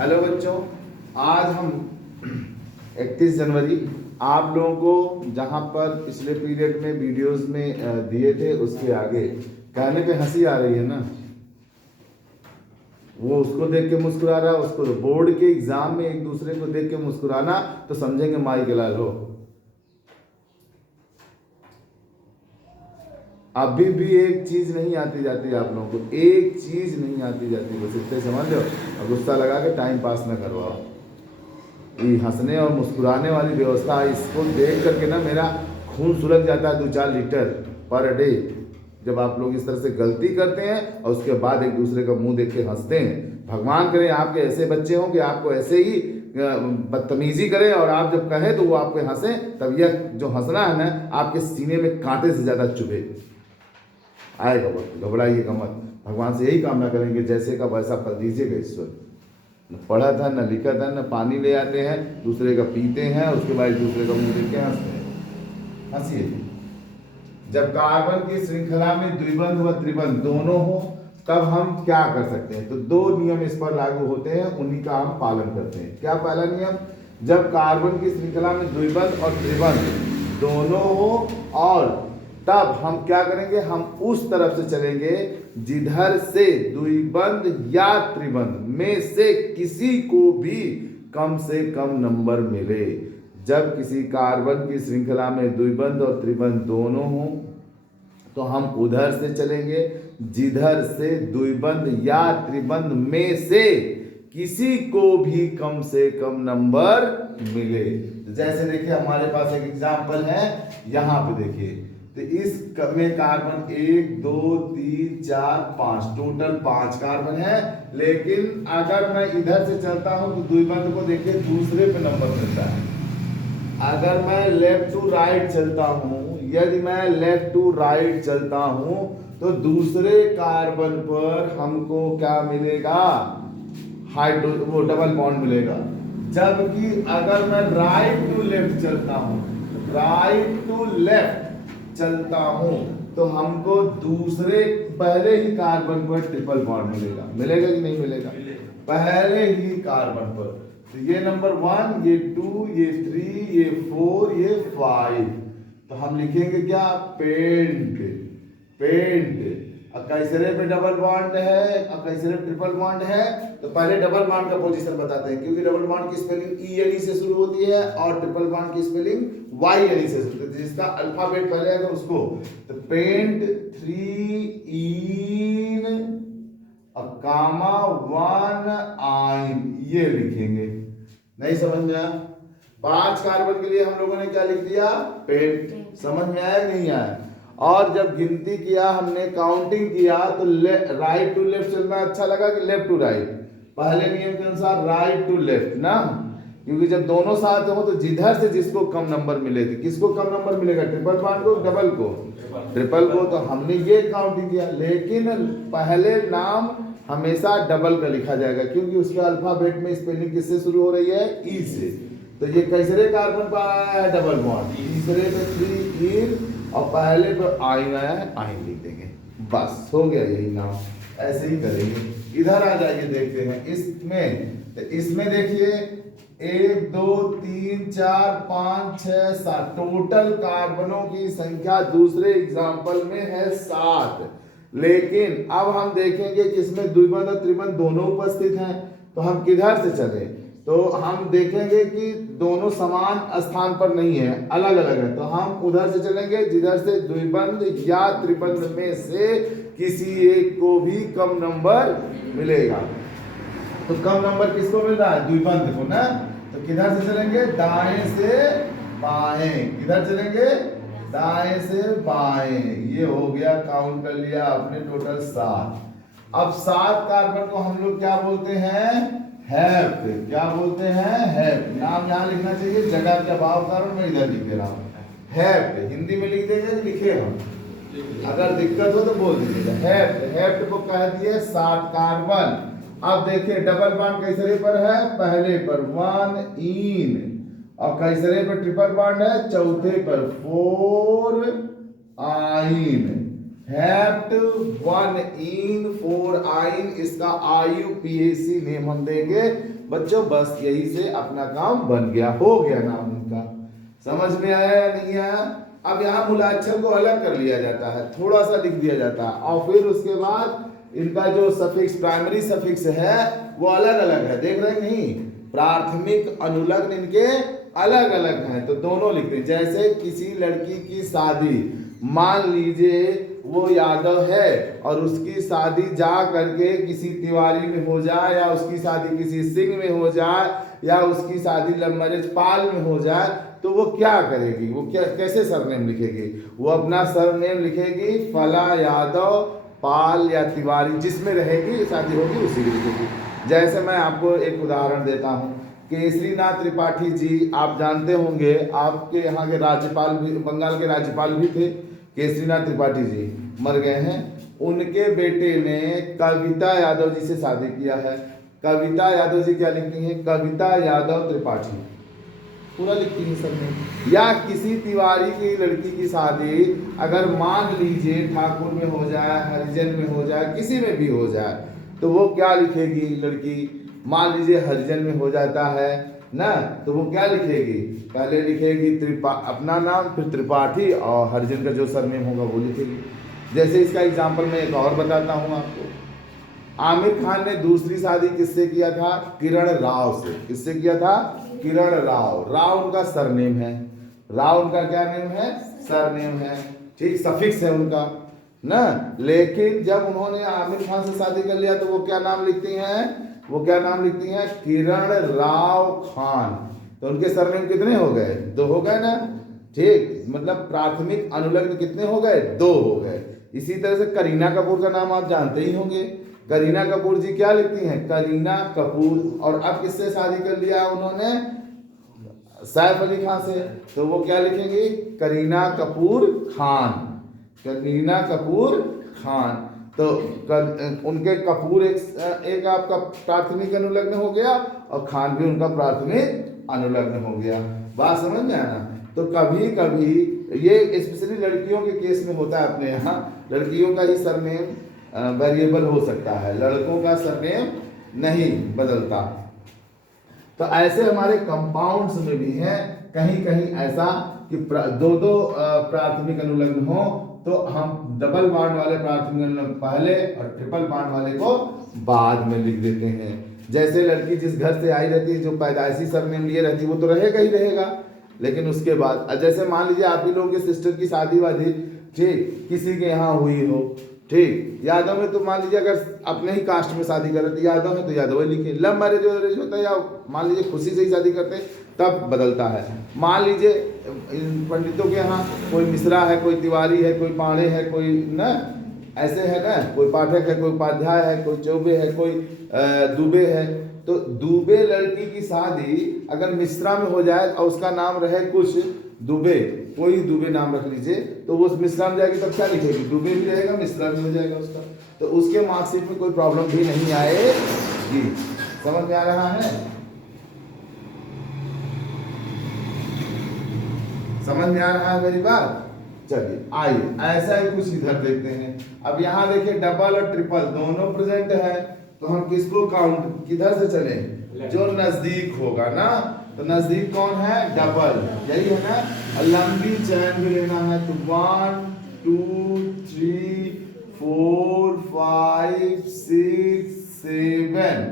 Hello बच्चों, आज हम 31 जनवरी आप लोगों को जहां पर पिछले पीरियड में वीडियोस में दिए थे उसके आगे कहने पे हंसी आ रही है ना, वो उसको देख के मुस्कुरा रहा है, उसको बोर्ड के एग्जाम में एक दूसरे को देख के मुस्कुराना तो समझेंगे माई के लाल हो। अभी भी एक चीज नहीं आती जाती आप लोगों को, एक चीज नहीं आती जाती, बस इतने समझ लो और गुस्सा लगा के टाइम पास ना करवाओ। ये हंसने और मुस्कुराने वाली व्यवस्था, इसको देख करके ना मेरा खून सुलग जाता है 2-4 लीटर पर डे, जब आप लोग इस तरह से गलती करते हैं और उसके बाद एक दूसरे का मुंह देख के हंसते हैं। भगवान करे आपके ऐसे बच्चे हों कि आपको ऐसे ही बदतमीजी करें और आप जब कहें तो वो आपको हंसें, तब यह जो हंसना है ना आपके सीने में कांटे से ज्यादा चुभे आएगा वक्त। घबराइएगा मत, भगवान से यही कामना करेंगे जैसे का वैसा फल दीजिएगा ईश्वर। न पढ़ा था न लिखा था, न पानी ले आते हैं दूसरे का पीते हैं, उसके बाद दूसरे का मुंह देख के हंसते हैं। हंसिए। जब कार्बन की श्रृंखला में द्विबंध व त्रिबंध दोनों हो तब हम क्या कर सकते हैं? तो 2 नियम इस पर लागू होते हैं, उन्हीं का हम पालन करते हैं। क्या पहला नियम? जब कार्बन की श्रृंखला में द्विबंध और त्रिबंध दोनों हो और तब हम क्या करेंगे? हम उस तरफ से चलेंगे जिधर से द्विबंध या त्रिबंध में से किसी को भी कम से कम नंबर मिले। जब किसी कार्बन की श्रृंखला में द्विबंध और त्रिबंध दोनों हो तो हम उधर से चलेंगे जिधर से द्विबंध या त्रिबंध में से किसी को भी कम से कम नंबर मिले। जैसे देखिए हमारे पास एक एग्जांपल है, यहां पे देखिए, तो इस में कार्बन 1 2 3 4 5 टोटल 5 कार्बन है, लेकिन अगर मैं इधर से चलता हूं तो द्विबंध को देखिए दूसरे पे नंबर मिलता है। अगर मैं लेफ्ट टू राइट चलता हूं, यदि मैं लेफ्ट टू राइट चलता हूं तो दूसरे कार्बन पर हमको क्या मिलेगा? वो डबल बॉन्ड मिलेगा। जबकि अगर मैं राइट टू लेफ्ट चलता हूं, राइट टू लेफ्ट चलता हूं तो हमको दूसरे पहले ही कार्बन पर ट्रिपल बॉन्ड मिलेगा। मिलेगा कि नहीं मिलेगा? पहले ही कार्बन पर। तो ये नंबर 1, ये 2, ये 3, ये 4, ये 5। तो हम लिखेंगे क्या? पेंट। पेंट। अब कैसरे पे डबल बॉन्ड है, अब कैसरे पे ट्रिपल बॉन्ड है, तो पहले डबल बॉन्ड का पोजीशन बताते हैं, क्योंकि डबल बॉन्ड की स्पेलिंग ई से शुरू होती है और ट्रिपल बॉन्ड की स्पेलिंग वाई से शुरू होती है, जिसका अल्फाबेट पहले आएगा उसको। तो पेंट 3 इन कामा 1 आइन, ये लिखेंगे। नहीं समझ में आया? 5 कार्बन के लिए हम लोगों ने क्या लिख दिया? पेंट। समझ में आया कि नहीं आया? और जब गिनती किया, हमने काउंटिंग किया, तो राइट टू लेफ्ट चलना अच्छा लगा कि लेफ्ट टू राइट? पहले नियम के अनुसार राइट टू लेफ्ट ना, क्योंकि जब दोनों साथ हो तो जिधर से जिसको कम नंबर मिले थे, किसको कम नंबर मिलेगा? ट्रिपल बॉन्ड को, डबल को? ट्रिपल को। तो हमने ये काउंटिंग किया, लेकिन पहले नाम हमेशा डबल का लिखा जाएगा, क्योंकि उसके अल्फाबेट में स्पेलिंग किससे शुरू हो रही है? ई से। तो ये कैसरे कार्बन पर आया है डबल बॉन्ड, तीसरे पे 3 इन और पहले पे आइन आया है, आइन लिख देंगे, बस हो गया यही नाम। ऐसे ही करेंगे। इधर आ जाइए, देखते हैं इसमें। तो इसमें देखिए 1 2 3 4 5 6 7 टोटल कार्बनों की संख्या दूसरे एग्जाम्पल में है 7। लेकिन अब हम देखेंगे कि इसमें द्विबंध और त्रिबंध दोनों उपस्थित हैं, तो हम किधर से चलें? तो हम देखेंगे कि दोनों समान स्थान पर नहीं है, अलग अलग है। तो हम उधर से चलेंगे जिधर से द्विबंध या त्रिबंध में से किसी एक को भी कम नंबर मिलेगा। तो कम नंबर किसको मिल रहा है? द्विबंध को ना। तो किधर से चलेंगे? दाएं से बाएं। किधर चलेंगे? दाएं से बाएं। ये हो गया, काउंट कर लिया आपने, टोटल 7। अब 7 कार्बन को हम लोग क्या बोलते हैं? हैप्ट। क्या बोलते हैं? हैप्ट। नाम यहां लिखना चाहिए, जगह के अभाव कारण मैं इधर लिख दे रहा हूं। हैप्ट हिंदी में लिख देंगे कि लिखे हम? अगर दिक्कत हो तो बोल दीजिएगा। हैप्ट। हैप्ट को कह दिए 7 कार्बन। अब देखिए डबल बॉन्ड कैसरे पर है? पहले पर 1 इन, और कैसरे पर ट्रिपल बॉन्ड है? चौथे पर 4 आइन। हैप्ट 1 इन 4 आइन, इसका IUPAC नेम हम देंगे बच्चों बस यही से अपना काम बन गया, हो गया नाम उनका। समझ में आया या नहीं आया? अब यहाँ मूलाक्षर को अलग कर लिया जाता है, थोड़ा सा लिख दिया जाता है, और फिर उसके बाद इनका जो सफिक्स, प्राइमरी सफिक्स है वो अलग अलग है। देख रहे नहीं, प्राथमिक अनुलग्न इनके अलग अलग हैं, तो दोनों लिखते हैं। जैसे किसी लड़की की शादी, मान लीजिए वो यादव है और उसकी शादी जा करके किसी तिवारी में हो जाए, या उसकी शादी किसी सिंह में हो जाए, या उसकी शादी लव मैरिज पाल में हो जाए, तो वो क्या करेगी? वो क्या, कैसे सरनेम लिखेगी? वो अपना सरनेम लिखेगी फला यादव पाल या तिवारी, जिसमें रहेगी शादी होगी उसी की लिखेगी। जैसे मैं आपको एक उदाहरण देता हूँ, केसरीनाथ त्रिपाठी जी आप जानते होंगे, आपके यहाँ के राज्यपाल भी, बंगाल के राज्यपाल भी थे। केसरीनाथ त्रिपाठी जी मर गए हैं, उनके बेटे ने कविता यादव जी से शादी किया है। कविता यादव जी क्या लिखती हैं? कविता यादव त्रिपाठी, पूरा लिखती है सब में। या किसी तिवारी की लड़की की शादी अगर मान लीजिए ठाकुर में हो जाए, हरिजन में हो जाए, किसी में भी हो जाए, तो वो क्या लिखेगी लड़की? मान लीजिए हरिजन में हो जाता है ना, तो वो क्या लिखेगी? पहले लिखेगी अपना नाम, फिर त्रिपाठी, और हरिजन का जो सरनेम होगा वो लिखेगी। जैसे इसका एग्जाम्पल मैं एक और बताता हूँ आपको। आमिर खान ने दूसरी शादी किससे किया था? किरण राव से। किससे किया था? किरण राव। राव उनका सरनेम है, राव उनका क्या नेम है? सरनेम है, ठीक, सफिक्स है उनका ना। लेकिन जब उन्होंने आमिर खान से शादी कर लिया तो वो क्या नाम लिखती हैं? वो क्या नाम लिखती हैं? किरण राव खान। तो उनके सरनेम कितने हो गए? 2 हो गए ना, ठीक। मतलब प्राथमिक अनुलग्न कितने हो गए? 2 हो गए। इसी तरह से करीना कपूर का नाम आप जानते ही होंगे। करीना कपूर जी क्या लिखती हैं? करीना कपूर। और अब किससे शादी कर लिया उन्होंने? सैफ अली खान से। तो वो क्या लिखेंगे? करीना कपूर खान। करीना कपूर खान। तो उनके कपूर एक आपका प्राथमिक अनुलग्न हो गया, और खान भी उनका प्राथमिक अनुलग्न हो गया। बात समझ में आना? तो कभी कभी ये स्पेशली लड़कियों के केस में होता है, अपने यहाँ लड़कियों का ही सरनेम वेरिएबल हो सकता है, लड़कों का सरनेम नहीं बदलता। तो ऐसे हमारे कंपाउंड्स में भी है कहीं कहीं ऐसा कि दो प्राथमिक अनुलग्न हो, तो हम डबल बॉन्ड वाले प्राथमिक अनुलग्न पहले और ट्रिपल बॉन्ड वाले को बाद में लिख देते हैं। जैसे लड़की जिस घर से आई रहती है, जो पैदाइशी सरनेम लिए रहती है, वो तो रहेगा ही रहेगा, लेकिन उसके बाद जैसे मान लीजिए आप ही लोगों के सिस्टर की शादी वादी, ठीक, किसी के यहाँ हुई हो, ठीक, यादव में तो मान लीजिए अगर अपने ही कास्ट में शादी कर रहे थे, यादव है तो यादव ही लिखे। लव मैरिज होता है, या मान लीजिए खुशी से ही शादी करते हैं, तब बदलता है। मान लीजिए पंडितों के यहाँ कोई मिश्रा है, कोई तिवारी है, कोई पाणे है, कोई ना ऐसे है ना, कोई पाठक है, कोई उपाध्याय है, कोई चौबे है, कोई दुबे है। तो दुबे लड़की की शादी अगर मिश्रा में हो जाए और उसका नाम रहे कुछ दुबे, कोई दुबे नाम रख लीजिए, तो वो मिश्रा में जाएगी तब क्या लिखेगी? दुबे भी रहेगा, मिश्रा भी हो जाएगा उसका, तो उसके मार्कशीट में कोई प्रॉब्लम भी नहीं आएगी। समझ में आ रहा है? समझ में आ रहा है मेरी बात? चलिए आइए ऐसा ही कुछ इधर देखते हैं। अब यहाँ देखिए डबल और ट्रिपल दोनों प्रेजेंट है, तो हम किसको काउंट, किधर से चलें? जो नजदीक होगा ना, तो नजदीक कौन है? डबल, यही है ना। और लंबी चैन भी लेना है, तो 1 2 3 4 5 6 7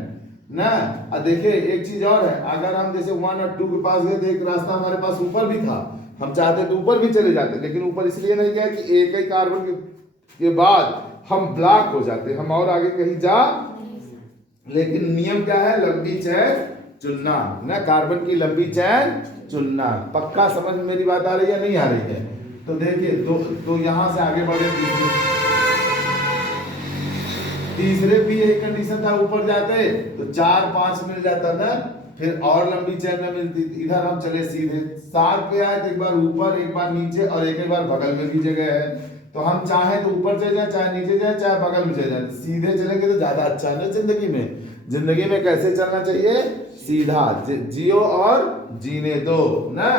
ना। अब देखिए एक चीज और है, अगर हम जैसे 1 और 2 के पास गए तो एक रास्ता हमारे पास ऊपर भी था, हम चाहते तो ऊपर भी चले जाते, लेकिन ऊपर इसलिए नहीं गया कि एक ही कार्बन के बाद हम ब्लॉक हो जाते, हम और आगे कहीं जा। लेकिन नियम क्या है? लंबी चैन चुनना ना, कार्बन की लंबी चैन चुनना। पक्का समझ में मेरी बात आ रही है नहीं आ रही है? तो देखिए तो यहां से आगे बढ़े, तीसरे भी यही कंडीशन था, ऊपर जाते तो 4 5 मिल जाता ना, फिर और लंबी चैन में मिलती। इधर हम चले सीधे 7 पे आए, तो एक बार ऊपर, एक बार नीचे, और एक बार बगल में भी जगह है, तो हम चाहे तो ऊपर चले जाए, चाहे नीचे जाए, चाहे बगल में चले जाए। सीधे चलेंगे तो ज्यादा अच्छा है ना जिंदगी में। जिंदगी में कैसे चलना चाहिए? सीधा, जियो और जीने दो ना।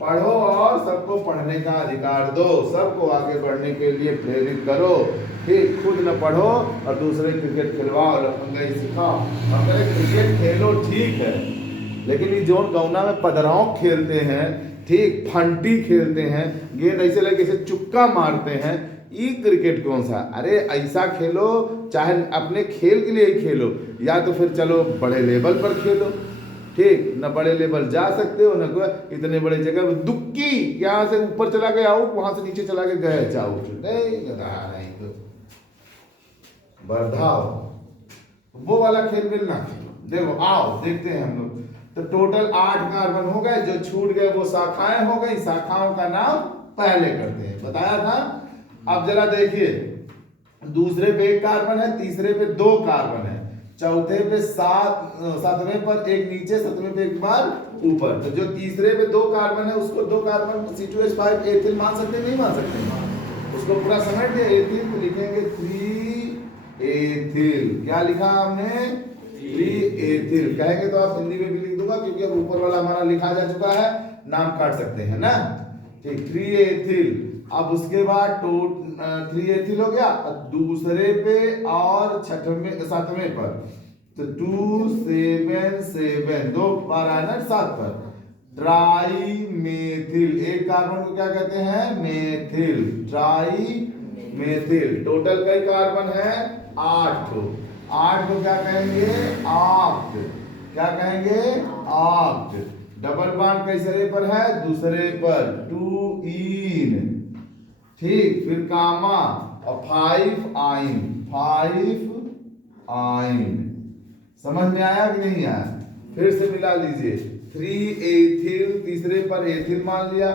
पढ़ो और सबको पढ़ने का अधिकार दो, सबको आगे बढ़ने के लिए प्रेरित करो। ठीक, खुद न पढ़ो और दूसरे क्रिकेट खिलवाओ, लफंगाई सिखाओ। अगर क्रिकेट खेलो ठीक है, लेकिन ये जोन गौना में पदराव खेलते हैं, ठीक, फंटी खेलते हैं, गेंद ऐसे लगे जैसे चुक्का मारते हैं, ये क्रिकेट कौन सा? अरे ऐसा खेलो, चाहे अपने खेल के लिए ही खेलो, या तो फिर चलो बड़े लेवल पर खेलो। ठीक, न बड़े लेवल जा सकते हो, न इतने बड़े जगह दुक्की, यहाँ से ऊपर चला गया आउट, वहां से नीचे चला के गए आउट, नहीं तो बर्धाओ, वो वाला खेल मिलना। देखो आओ देखते हैं हम लोग। तो टोटल 8 कार्बन हो गए, जो छूट गए वो शाखाएं हो गई। शाखाओं का नाम पहले करते हैं, बताया था। अब जरा देखिए, दूसरे पे 1 कार्बन है, तीसरे पे 2 कार्बन है, चौथे पे 7वें पर एक नीचे, 7वें पे एक बार ऊपर। तो जो तीसरे पे 2 कार्बन है उसको 2 कार्बन C2H5 एथिल मान सकते नहीं मान सकते? उसको पूरा समझ लिया। एथिल तो लिखेंगे 3 एथिल। क्या लिखा हमने? 3 एथिल। कहेंगे तो आप हिंदी में भी लिख दूंगा, क्योंकि अब ऊपर वाला हमारा लिखा जा चुका है, नाम काट सकते हैं ना। ठीक, 3 एथिल। अब उसके बाद 3 एथिल हो गया, दूसरे पे और 7वें पर, तो 2 7 7 2 बार आया ना 7 पर, ट्राई मेथिल। एक कार्बन को क्या कहते हैं? Methyl, try methyl. टोटल कई कार्बन है? 8 को। 8 को क्या कहेंगे? ऑक्ट। क्या कहेंगे? ऑक्ट। डबल बॉन्ड किसरे पर है? दूसरे पर, 2 इन। ठीक, फिर कामा और 5 आइन, 5 आइन। समझ में आया कि नहीं आया? फिर से मिला लीजिए। 3 एथिल, तीसरे पर एथिल मान लिया,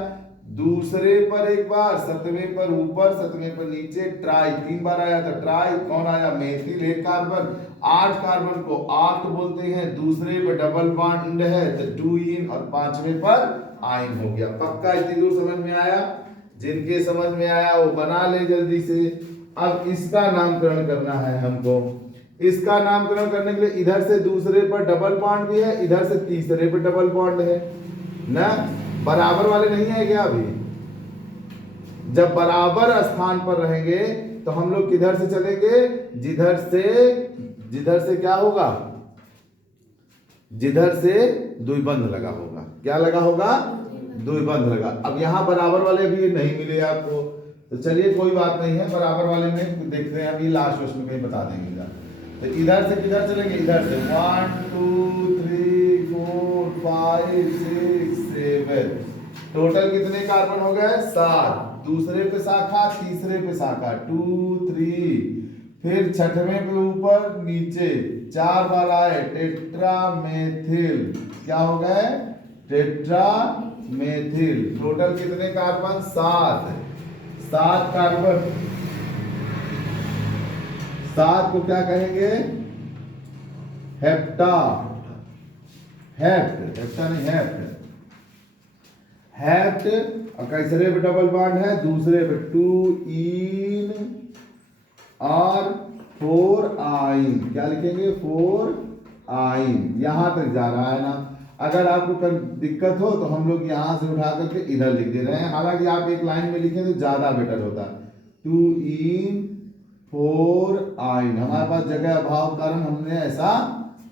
दूसरे पर एक बार, 7वें पर ऊपर, 7वें पर नीचे, ट्राई 3 बार आया था। ट्राई कौन आया? Methyl, 1 carbon. 8 कार्बन को ऑक्ट बोलते हैं। दूसरे पर डबल बॉन्ड है तो 2 इन, और 5वें पर आइन हो गया। पक्का इतनी दूर समझ में आया? जिनके समझ में आया वो बना ले जल्दी से। अब इसका नामकरण करना है हमको। इसका नामकरण करने के लिए इधर से दूसरे पर डबल बॉन्ड भी है, इधर से तीसरे पर डबल बॉन्ड है ना। बराबर वाले नहीं है क्या? अभी जब बराबर स्थान पर रहेंगे तो हम लोग किधर से चलेंगे? जिधर से क्या होगा? जिधर से द्विबंध लगा होगा। क्या लगा होगा? द्विबंध लगा। अब यहाँ बराबर वाले अभी नहीं मिले आपको, तो चलिए कोई बात नहीं है, बराबर वाले में देखते हैं, अभी लास्ट वर्ष में कहीं बता देंगे। तो इधर से किधर चलेंगे? इधर से 1 2 3 4 5 6 7। टोटल कितने कार्बन हो गए? 7। दूसरे पे शाखा, तीसरे पे शाखा, 2 3, फिर 6वें पे ऊपर नीचे 4 बार आए, टेट्रामेथिल। क्या हो गए? टेट्रामेथिल। टोटल कितने कार्बन? 7 कार्बन। 7 को क्या कहेंगे? हेप्टा। हेप्टा नहीं, हेप्ट। हेप्ट। और कैसरे पे डबल बॉन्ड है? दूसरे पे 2 इन और 4 आइन। क्या लिखेंगे? 4 आइन। यहां तक जा रहा है ना। अगर आपको दिक्कत हो तो हम लोग यहां से उठा करके इधर लिख दे रहे हैं, हालांकि आप एक लाइन में लिखें तो ज्यादा बेटर होता। 2 इन 4 आइन। हमारे पास जगह अभाव कारण हमने ऐसा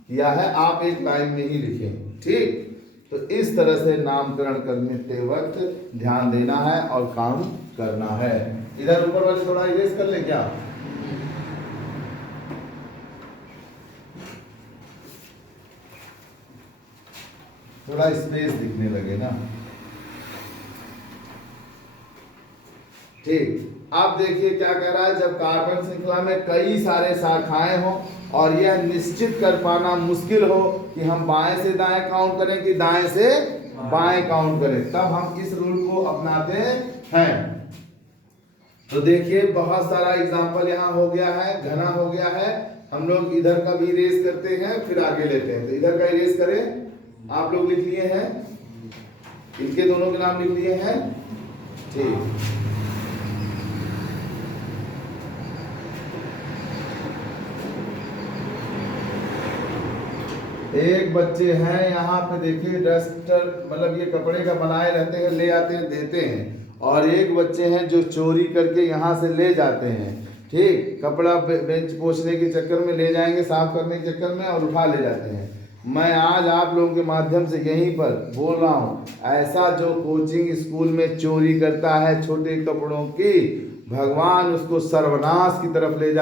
किया है, आप एक लाइन में ही लिखें। ठीक, तो इस तरह से नामकरण करने वक्त ध्यान देना है और काम करना है। इधर ऊपर वाले थोड़ा इरेज कर ले क्या? थोड़ा स्पेस दिखने लगे ना। ठीक, आप देखिए क्या कह रहा है। जब कार्बन श्रृंखला में कई सारे शाखाएं हो और यह निश्चित कर पाना मुश्किल हो कि हम बाएं से दाएं काउंट करें कि दाएं से बाएं काउंट करें, तब हम इस रूल को अपनाते हैं। तो देखिए बहुत सारा एग्जांपल यहाँ हो गया है, घना हो गया है। हम लोग इधर का भी इरेज करते हैं, फिर आगे लेते हैं। तो इधर का इरेज करें। आप लोग लिख लिए हैं, इनके दोनों के नाम लिख लिए हैं। ठीक, एक बच्चे हैं यहाँ पे देखिए, डस्टर मतलब ये कपड़े का बनाए रहते हैं, ले आते हैं देते हैं, और एक बच्चे हैं जो चोरी करके यहाँ से ले जाते हैं। ठीक, कपड़ा बेंच पोछने के चक्कर में ले जाएंगे, साफ करने के चक्कर में, और उठा ले जाते हैं। मैं आज आप लोगों के माध्यम से यहीं पर बोल रहा हूँ, ऐसा जो कोचिंग स्कूल में चोरी करता है छोटे कपड़ों की, भगवान उसको सर्वनाश की तरफ ले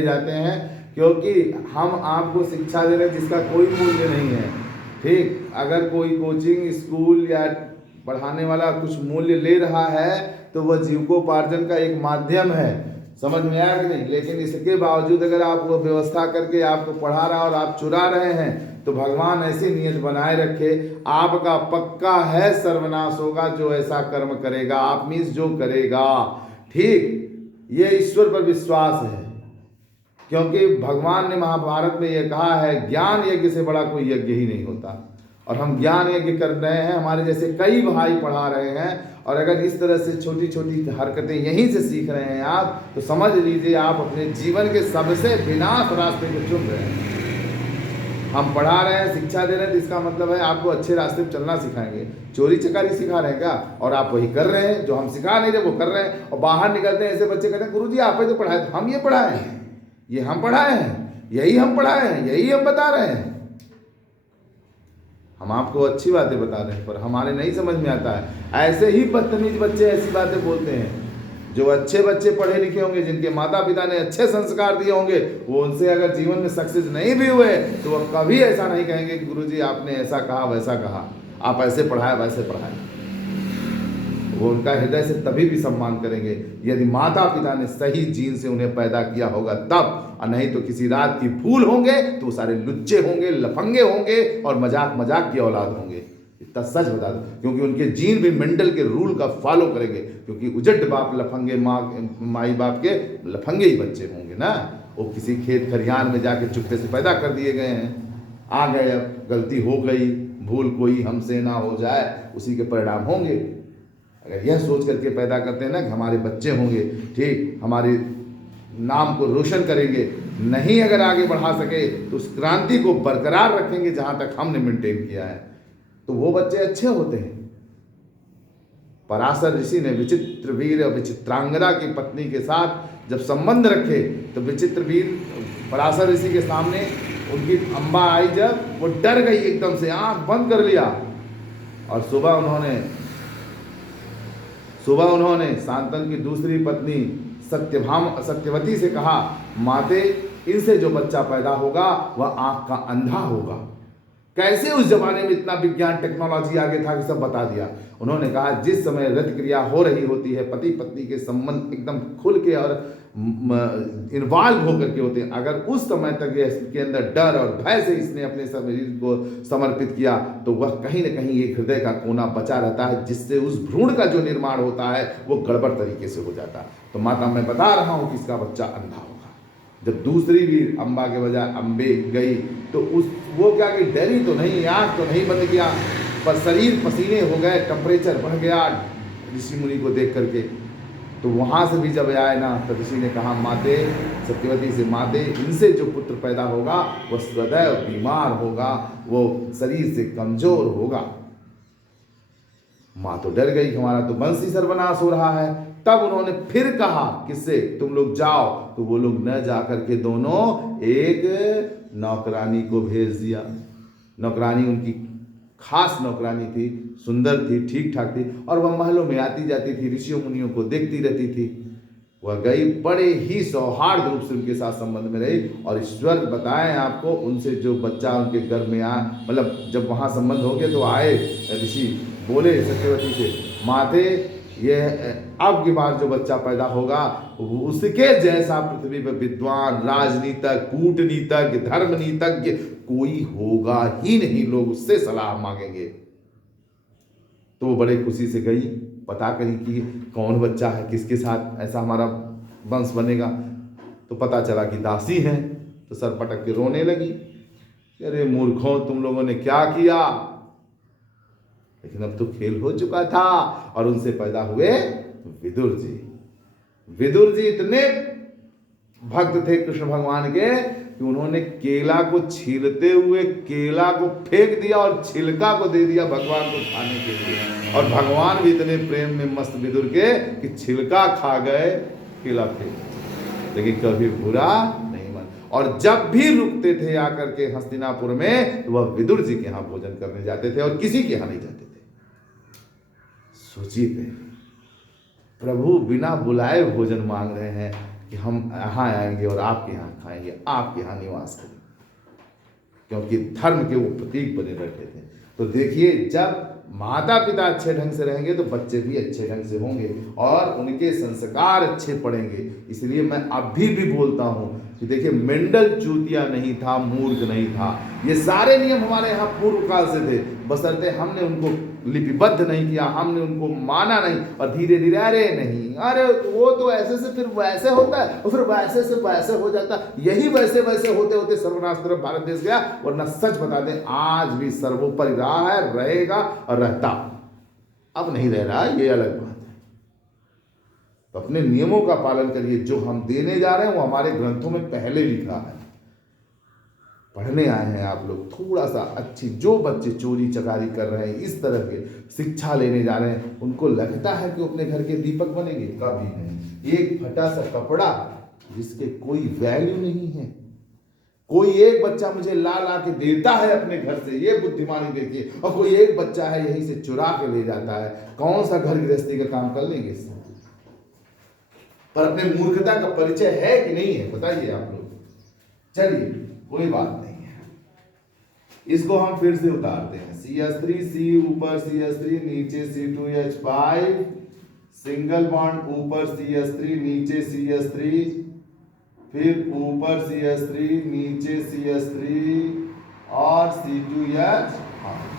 जाते हैं, क्योंकि हम आपको शिक्षा दे रहे हैं जिसका कोई मूल्य नहीं है। ठीक, अगर कोई कोचिंग स्कूल या पढ़ाने वाला कुछ मूल्य ले रहा है तो वह जीविकोपार्जन का एक माध्यम है, समझ में आया कि नहीं। लेकिन इसके बावजूद अगर आप वो व्यवस्था करके आपको पढ़ा रहा और आप चुरा रहे हैं, तो भगवान ऐसी नियत बनाए रखे, आपका पक्का है सर्वनाश होगा जो ऐसा कर्म करेगा, आप मीन्स जो करेगा। ठीक, ये ईश्वर पर विश्वास है, क्योंकि भगवान ने महाभारत में यह कहा है, ज्ञान यज्ञ से बड़ा कोई यज्ञ ही नहीं होता। और हम ज्ञान यज्ञ कर रहे हैं, हमारे जैसे कई भाई पढ़ा रहे हैं, और अगर इस तरह से छोटी छोटी हरकतें यहीं से सीख रहे हैं आप, तो समझ लीजिए आप अपने जीवन के सबसे विनाश रास्ते को चुन रहे हैं। हम पढ़ा रहे हैं, शिक्षा दे रहे हैं, तो इसका मतलब है आपको अच्छे रास्ते पर चलना सिखाएंगे। चोरी चकारी सिखा रहे हैं क्या? और आप वही कर रहे हैं जो हम सिखा नहीं रहे, वो कर रहे हैं। और बाहर निकलते हैं ऐसे बच्चे कहते हैं, गुरुजी आप ही तो पढ़ाए, तो हम ये पढ़ाए हैं, ये हम पढ़ाए हैं, यही हम पढ़ाए हैं, यही हम बता रहे हैं। हम आपको अच्छी बातें बता रहे हैं, पर हमारे नहीं समझ में आता है। ऐसे ही बदतमीज बच्चे ऐसी बातें बोलते हैं। जो अच्छे बच्चे पढ़े लिखे होंगे, जिनके माता पिता ने अच्छे संस्कार दिए होंगे, वो उनसे अगर जीवन में सक्सेस नहीं भी हुए, तो वो कभी ऐसा नहीं कहेंगे कि गुरुजी आपने ऐसा कहा वैसा कहा, आप ऐसे पढ़ाए वैसे पढ़ाए। वो उनका हृदय से तभी भी सम्मान करेंगे यदि माता पिता ने सही जीन से उन्हें पैदा किया होगा तब, और नहीं तो किसी रात की फूल होंगे तो वो सारे लुच्चे होंगे, लफंगे होंगे, और मजाक की औलाद होंगे। इतना सच बता दो, क्योंकि उनके जीन भी मेंडल के रूल का फॉलो करेंगे, क्योंकि उजट बाप लफंगे, माई बाप के लफंगे ही बच्चे होंगे ना। वो किसी खेत खरियान में जाके चुपके से पैदा कर दिए गए हैं, आ गए, अब गलती हो गई, भूल कोई हमसे ना हो जाए, उसी के परिणाम होंगे। अगर यह सोच करके पैदा करते हैं ना कि हमारे बच्चे होंगे, ठीक, हमारे नाम को रोशन करेंगे, नहीं अगर आगे बढ़ा सके तो उस क्रांति को बरकरार रखेंगे जहां तक हमने मेंटेन किया है, तो वो बच्चे अच्छे होते हैं। पराशर ऋषि ने विचित्रवीर और विचित्रांगदा की पत्नी के साथ जब संबंध रखे, तो विचित्रवीर पराशर ऋषि के सामने उनकी अम्बा आई, जब वो डर गई, एकदम से आंख बंद कर लिया, और सुबह उन्होंने शांतनु की दूसरी पत्नी सत्यवती से कहा, माते, इनसे जो बच्चा पैदा होगा वह आंख का अंधा होगा। कैसे उस जमाने में इतना विज्ञान टेक्नोलॉजी आगे था कि सब बता दिया। उन्होंने कहा, जिस समय रत क्रिया हो रही होती है, पति पत्नी के संबंध एकदम खुल के और इन्वॉल्व होकर के होते हैं, अगर उस समय तक इसके अंदर डर और भय से इसने अपने शरीर को समर्पित किया, तो वह कहीं ना कहीं एक हृदय का कोना बचा रहता है, जिससे उस भ्रूण का जो निर्माण होता है वो गड़बड़ तरीके से हो जाता है। तो माता, मैं बता रहा हूँ कि इसका बच्चा अंधा होगा। जब दूसरी भी अम्बा के बजाय अम्बे गई, तो वो क्या कि डरी तो नहीं, आँख तो नहीं बंद किया, पर शरीर पसीने हो गए, टेम्परेचर बढ़ गया ऋषि मुनि को देख करके। तो वहाँ से भी जब आए ना, तो ऋषि ने कहा, माते, सत्यवती से, माते, इनसे जो पुत्र पैदा होगा वह सदैव बीमार होगा, वो शरीर से कमजोर होगा। माँ तो डर गई, हमारा तो वंश ही सर्वनाश हो रहा है। तब उन्होंने फिर कहा, किससे? तुम लोग जाओ। तो वो लोग न जाकर के दोनों एक नौकरानी को भेज दिया। नौकरानी उनकी खास नौकरानी थी, सुंदर थी, ठीक ठाक थी, और वह महलों में आती जाती थी, ऋषियों मुनियों को देखती रहती थी। वह गई, बड़े ही सौहार्द रूप से उनके साथ संबंध में रही, और ईश्वर बताएं आपको, उनसे जो बच्चा उनके गर्भ में आया, मतलब जब वहाँ संबंध हो गया तो आए ऋषि, बोले सत्यवती से, माते, ये अब की बार जो बच्चा पैदा होगा उसके जैसा पृथ्वी पर विद्वान, राजनीतक, कूटनीतज्ञ, धर्मनीतज्ञ कोई होगा ही नहीं, लोग उससे सलाह मांगेंगे। तो वो बड़े खुशी से गई, पता करी कि कौन बच्चा है, किसके साथ ऐसा हमारा वंश बनेगा। तो पता चला कि दासी है। तो सर पटक के रोने लगी, अरे मूर्खों, तुम लोगों ने क्या किया। लेकिन अब तो खेल हो चुका था, और उनसे पैदा हुए विदुर जी। विदुर जी इतने भक्त थे कृष्ण भगवान के कि उन्होंने केला को छीलते हुए केला को फेंक दिया और छिलका को दे दिया भगवान को खाने के लिए। और भगवान भी इतने प्रेम में मस्त विदुर के कि छिलका खा गए, केला फेंक, लेकिन कभी बुरा नहीं मन। और जब भी रुकते थे आकर के हस्तिनापुर में, तो वह विदुर जी के यहाँ भोजन करने जाते थे और किसी के यहाँ नहीं जाते थे। सोचिए, प्रभु बिना बुलाए भोजन मांग रहे हैं कि हम यहाँ आएंगे और आपके यहाँ खाएंगे, आपके यहाँ निवास करेंगे, क्योंकि धर्म के वो प्रतीक बने बैठे थे। तो देखिए, जब माता पिता अच्छे ढंग से रहेंगे तो बच्चे भी अच्छे ढंग से होंगे और उनके संस्कार अच्छे पड़ेंगे। इसलिए मैं अभी भी बोलता हूँ कि देखिए, मेंडल चूतिया नहीं था, मूर्ख नहीं था। ये सारे नियम हमारे यहाँ पूर्व काल से थे, बशर्ते हमने उनको लिपिबद्ध नहीं किया, हमने उनको माना नहीं। और धीरे धीरे अरे नहीं, अरे वो तो ऐसे से फिर वैसे होता है और फिर वैसे से वैसे हो जाता है। यही वैसे वैसे होते होते सर्वनाश तरफ भारत देश गया। वरना सच बता दें, आज भी सर्वोपरि रहा है, रहेगा और रहता। अब नहीं रह रहा, ये अलग बात है। तो अपने नियमों का पालन करिए। जो हम देने जा रहे हैं वो हमारे ग्रंथों में पहले लिखा है। पढ़ने आए हैं आप लोग, थोड़ा सा अच्छी, जो बच्चे चोरी चकारी कर रहे हैं, इस तरह के शिक्षा लेने जा रहे हैं, उनको लगता है कि अपने घर के दीपक बनेंगे? कभी नहीं। एक फटा सा कपड़ा जिसके कोई वैल्यू नहीं है, कोई एक बच्चा मुझे ला ला के देता है अपने घर से, ये बुद्धिमानी देखिए, और कोई एक बच्चा है यहीं से चुरा के ले जाता है। कौन सा घर गृहस्थी का काम कर लेंगे इससे? पर अपने मूर्खता का परिचय है कि नहीं है, बताइए आप लोग। चलिए, कोई बात नहीं है, इसको हम फिर से उतारते हैं। CH3 C ऊपर CH3 नीचे C2H5, सिंगल बॉन्ड ऊपर CH3 नीचे CH3, फिर ऊपर CH3 नीचे CH3 और C2H5।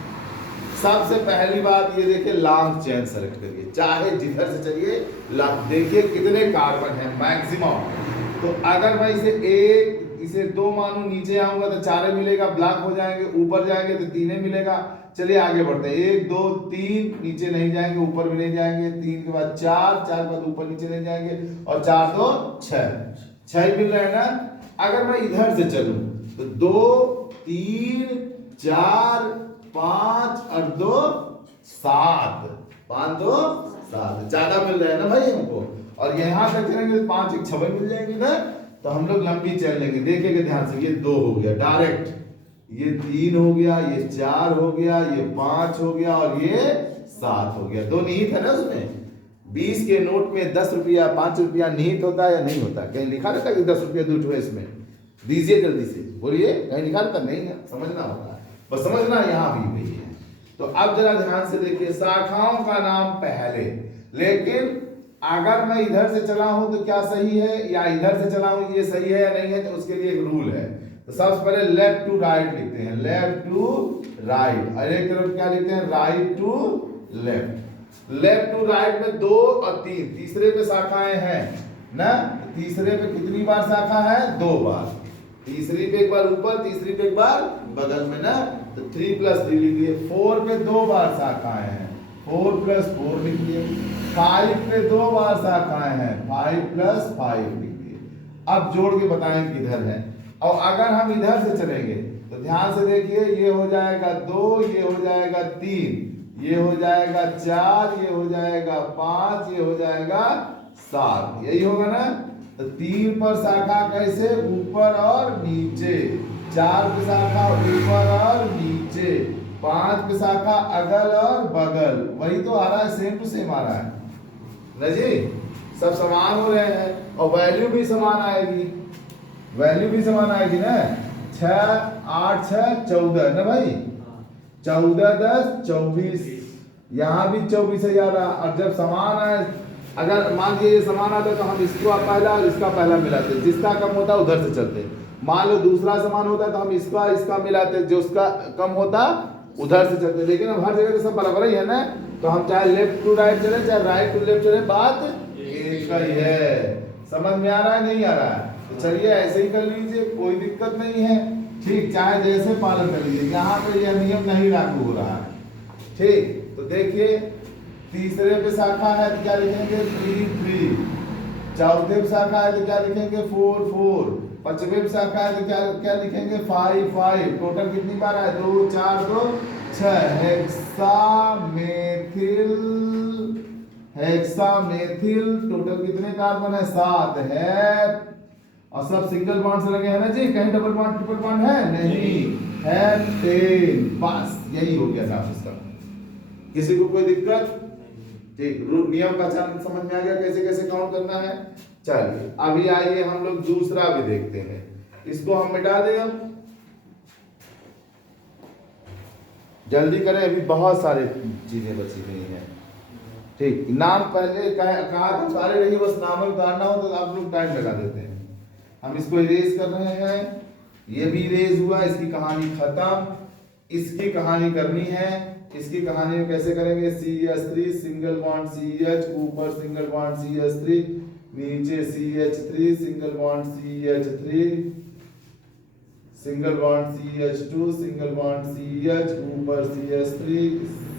सबसे पहली बात ये देखिए, लॉन्ग चेन सेलेक्ट करिए, चाहे जिधर से चलिए। देखिए कितने कार्बन है मैक्सिमम। तो अगर मैं इसे 2 मानूं, नीचे आऊंगा तो 4 मिलेगा, ब्लॉक हो जाएंगे, ऊपर जाएंगे तो 3 मिलेगा। चलिए आगे बढ़ते हैं। 1 2 3, नीचे नहीं जाएंगे, ऊपर भी नहीं जाएंगे। 3 के बाद 4, 4 के बाद ऊपर नीचे नहीं जाएंगे, और 4 तो 6 मिल रहे हैं ना। अगर मैं इधर से चलूं तो 2 3 4 5 और 2 7, 5 2 7, ज्यादा मिल रहा है ना भाई हमको। और यहाँ तक चलेंगे तो 5 1 6 मिल जाएंगे ना। तो हम लोग लंबी चल लेंगे। देखिएगा ध्यान से, ये 2 हो गया डायरेक्ट, ये 3 हो गया, ये 4 हो गया, ये 5 हो गया और ये 7 हो गया। 2 निहित है ना उसमें। 20 के नोट में 10 रुपया 5 रुपया निहित होता है या नहीं होता? कहीं लिखा रहता है कि 10 रुपया 2 है इसमें? दीजिए जल्दी से, बोलिए, कहीं लिखा रहता नहीं है? समझना होता है, बस समझना यहाँ भी वही है। तो अब जरा ध्यान से देखिए, शाखाओं का नाम पहले। लेकिन अगर मैं इधर से चला हूं तो क्या सही है, या इधर से चला हूं ये सही है या नहीं है, तो उसके लिए एक रूल है। तो सबसे पहले लेफ्ट टू राइट लिखते हैं, लेफ्ट टू राइट, और एक तरफ क्या लिखते हैं, right to left. Left to right में 2 और 3, तीसरे पे शाखाएं हैं ना। तीसरे पे कितनी बार शाखा है? 2 बार। तीसरी पे एक बार ऊपर, तीसरी पे एक बार बगल में ना। तो 3 + 3 लिख दिए। 4 पे 2 बार शाखाएं हैं, 4 + 4 लिख दिए। 5 पे 2 बार शाखाएं हैं, 5 + 5 लिख दिए। अब जोड़ के बताएं किधर है। और अगर हम इधर से चलेंगे तो ध्यान से देखिए, ये हो जाएगा 2, ये हो जाएगा 3, ये हो जाएगा 4, ये हो जाएगा 5, ये हो जाएगा 7, यही होगा ना। तो 3 पर शाखा कैसे? ऊपर और नीचे। 4 पे शाखा ऊपर और नीचे। 5 पे शाखा अगल और बगल। वही तो आ रहा है, सेम टू सेम आ रहा है ना जी। सब समान हो रहे हैं और वैल्यू भी समान आएगी, वैल्यू भी समान आएगी ना। 6 8 6 14 ना भाई, 14 10 24, यहाँ भी 24 है यार। और जब समान है, अगर मान लीजिए ये समान आता तो हम इसको पहला और इसका पहला मिलाते, जिसका कम होता है उधर से चलते। मान लो दूसरा समान होता है तो हम इसका मिलाते, जो उसका कम होता उधर से चलते। लेकिन अब हर जगह तो सब बराबर ही है ना। तो हम चाहे लेफ्ट टू राइट चले, चाहे राइट टू लेफ्ट चले, बात एक ही है। समझ में आ रहा है नहीं आ रहा है? तो चलिए ऐसे ही कर लीजिए, कोई दिक्कत नहीं है। ठीक, चाहे जैसे पालन कर लीजिए, यहाँ पे यह नियम नहीं लागू हो रहा है। ठीक, तो देखिए, तीसरे पे शाखा है तो क्या लिखेंगे? 3 3। चौथे पे शाखा है तो क्या लिखेंगे? 4 4। 5वें शाखा है तो क्या क्या लिखेंगे 5 5। टोटल कितनी बार है 2 4 2 6। हेक्सामेथिल टोटल कितने कार्बन है 7 है। और सब सिंगल बॉन्ड से लगे हैं ना जी, कहीं डबल बॉन्ड ट्रिपल बॉन्ड है नहीं है 10। बस यही हो गया था इसका। किसी को कोई दिक्कत? ठीक, रूल नियम पहचान समझ में आ गया कैसे कैसे काउंट करना है। चलिए अभी आइए हम लोग दूसरा भी देखते हैं। इसको हम मिटा दें, अब जल्दी करें, अभी बहुत सारे चीजें बची हुई हैं। ठीक, नाम पहले कहा था सारे रही, बस नाम उतारना हो तो आप लोग टाइम लगा देते हैं। हम इसको इरेज कर रहे हैं, ये भी इरेज हुआ, इसकी कहानी खत्म। इसकी कहानी करनी है। इसकी कहानी में कैसे करेंगे CH3 सिंगल बॉन्ड CH, ऊपर सिंगल बॉन्ड CH3, नीचे CH3 single bond CH3, single bond CH2 single bond CH, ऊपर CH3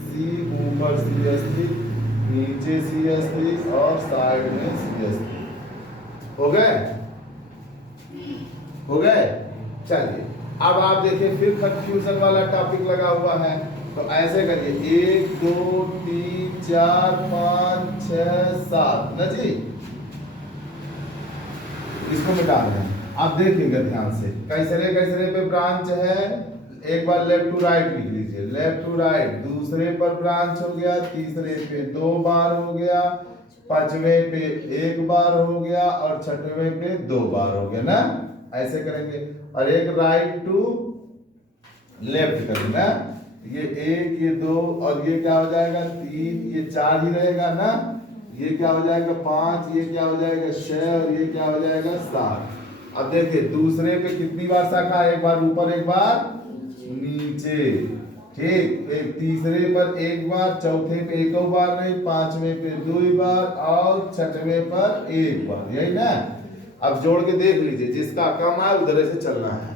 C, ऊपर CH3 नीचे CH3 और साइड में CH3। हो गए? हो गए? चलिए अब आप देखिए फिर कंफ्यूजन वाला टॉपिक लगा हुआ है, तो ऐसे करिए 1 2 3 4 5 6 7 ना जी। इसको मिटा रहे हैं, आप देखिएगा ध्यान से। कैसरे पे ब्रांच है, एक बार लेफ्ट टू राइट लिख लीजिए, लेफ्ट टू राइट। दूसरे पर ब्रांच हो गया, तीसरे पे 2 बार हो गया, 5वें पे 1 बार हो गया और 6वें पे 2 बार हो गया ना। ऐसे करेंगे। और एक राइट टू लेफ्ट करेंगे ना, ये 1 ये 2 और ये क्या हो जाएगा 3, ये 4 ही रहेगा ना। ये क्या हो जाएगा 5, ये क्या हो जाएगा 6 और ये क्या हो जाएगा 7। अब देखिए दूसरे पे कितनी बार शाखा, एक बार ऊपर एक बार नीचे। ठीक, एक तीसरे पर 1 बार, चौथे पे 1 बार नहीं, 5वें पे 2 बार और 6वें पर 1 बार, यही ना। अब जोड़ के देख लीजिए, जिसका कम है उधर से चलना है।